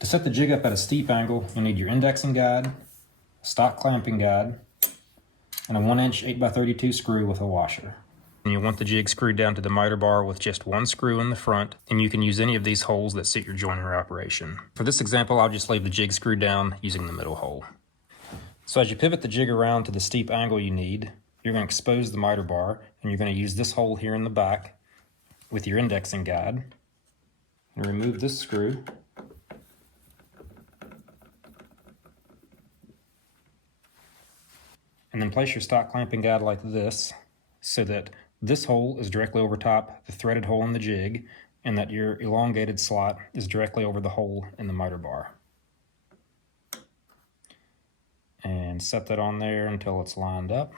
To set the jig up at a steep angle, you'll need your indexing guide, stock clamping guide, and a 1-inch 8x32 screw with a washer. And you'll want the jig screwed down to the miter bar with just one screw in the front, and you can use any of these holes that suit your joinery operation. For this example, I'll just leave the jig screwed down using the middle hole. So as you pivot the jig around to the steep angle you need, you're going to expose the miter bar, and you're going to use this hole here in the back with your indexing guide, and remove this screw. And then place your stock clamping guide like this, so that this hole is directly over top the threaded hole in the jig, and that your elongated slot is directly over the hole in the miter bar. And set that on there until it's lined up.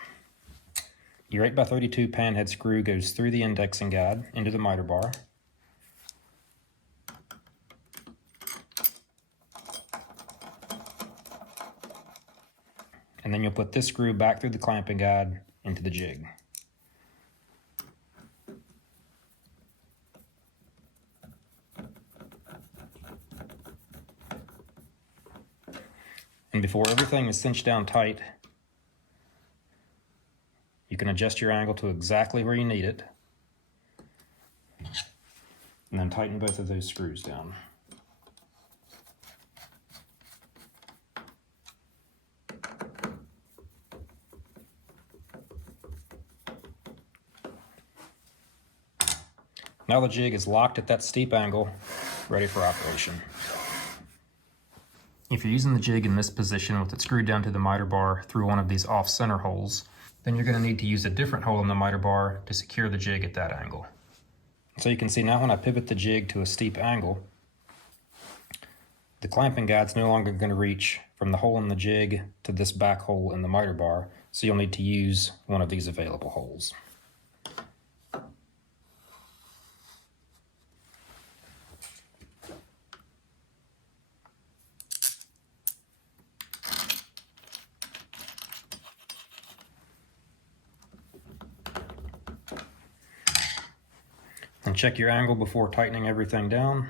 Your 8x32 panhead screw goes through the indexing guide into the miter bar. And then you'll put this screw back through the clamping guide into the jig. And before everything is cinched down tight, you can adjust your angle to exactly where you need it, and then tighten both of those screws down. Now the jig is locked at that steep angle, ready for operation. If you're using the jig in this position with it screwed down to the miter bar through one of these off-center holes, then you're going to need to use a different hole in the miter bar to secure the jig at that angle. So you can see now when I pivot the jig to a steep angle, the clamping guide's no longer going to reach from the hole in the jig to this back hole in the miter bar, so you'll need to use one of these available holes. And check your angle before tightening everything down.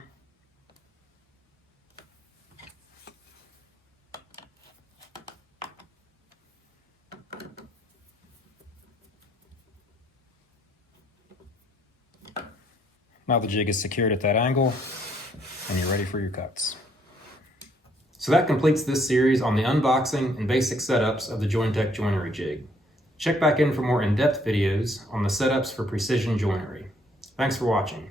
Now the jig is secured at that angle, and you're ready for your cuts. So that completes this series on the unboxing and basic setups of the JOINTEC joinery jig. Check back in for more in-depth videos on the setups for precision joinery. Thanks for watching.